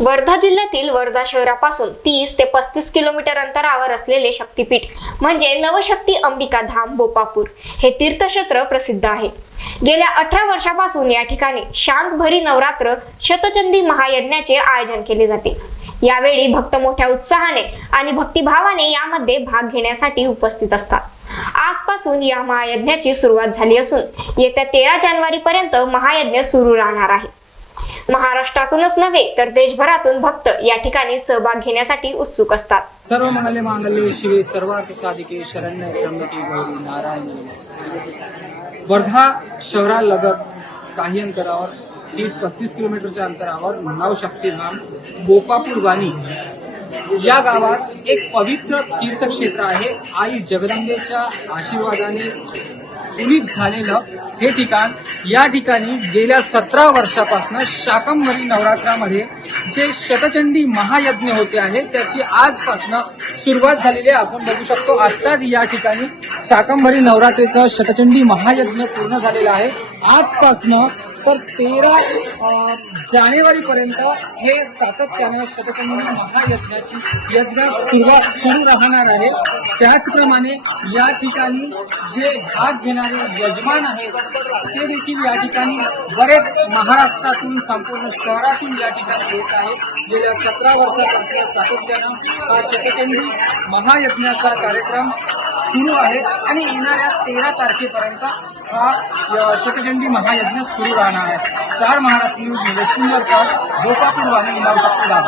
वर्धा जिल्ह्यातील वर्धा शहरापासून 30 ते 35 किलोमीटर अंतरावर असलेले शक्तीपीठ म्हणजे नवशक्ती अंबिका धाम बोपापूर हे तीर्थक्षेत्र प्रसिद्ध आहे। गेल्या 18 वर्षापासून या ठिकाणी शाकंभरी नवरात्र शतचंडी महायज्ञाचे आयोजन केले जाते। यावेळी भक्त मोठ्या उत्साहाने आणि भक्तिभावाने यामध्ये भाग घेण्यासाठी उपस्थित असतात। आजपासून या महायज्ञाची सुरुवात झाली असून येत्या 13 जानेवारी पर्यंत महायज्ञ सुरू राहणार आहे। महाराष्ट्रातूनच नव्हे तर देशभरातून भक्त या ठिकाणी सहभाग घेण्यासाठी उत्सुक असतात। सर्व मंगले मांगल्ये शिवे सर्वार्थ साधिके शरण्य त्र्यंबके गौरी नारायणी। वर्धा शहरालगत काही अंतरावर 30-35 किलोमीटरच्या अंतरावर नवशक्तीधाम बोपापूर वाणी या गावात एक पवित्र तीर्थक्षेत्र आहे। आई जगदंबेच्या आशीर्वादाने पुनीत झालेलं हे ठिकाण, या ठिकाणी गेल्या 17 वर्षापासून शाकंभरी नवरात्रामध्ये जे शतचंडी महायज्ञ होते आहे त्याची आजपासून सुरुवात झालेली आहे। आपण बघू शकतो आत्ताच या ठिकाणी शाकंभरी नवरात्रीचा शतचंडी महायज्ञ पूर्ण झालेला आहे। आजपासून तर 13 जानेवारी पर्यंत हे सातत्याने शतचंडी महायज्ञाची सुरुवात सुरू राहणार आहे। त्याचप्रमाणे या ठिकाणी जे भाग घेणारे यजमान आहेत ते देखील या ठिकाणी बरेच महाराष्ट्रातून संपूर्ण शहरातून या ठिकाणी येत आहेत। गेल्या 17 वर्षापासून सातत्यानं हा शतचंडी महायज्ञाचा कार्यक्रम सुरू आहे आणि येणाऱ्या 13 तारखेपर्यंत हा शतचंडी महायज्ञ सुरू राहणार आहे। स्टार महाराष्ट्र न्यूज सुंदरकर बोपापूर वाणी नवशक्तीधाम।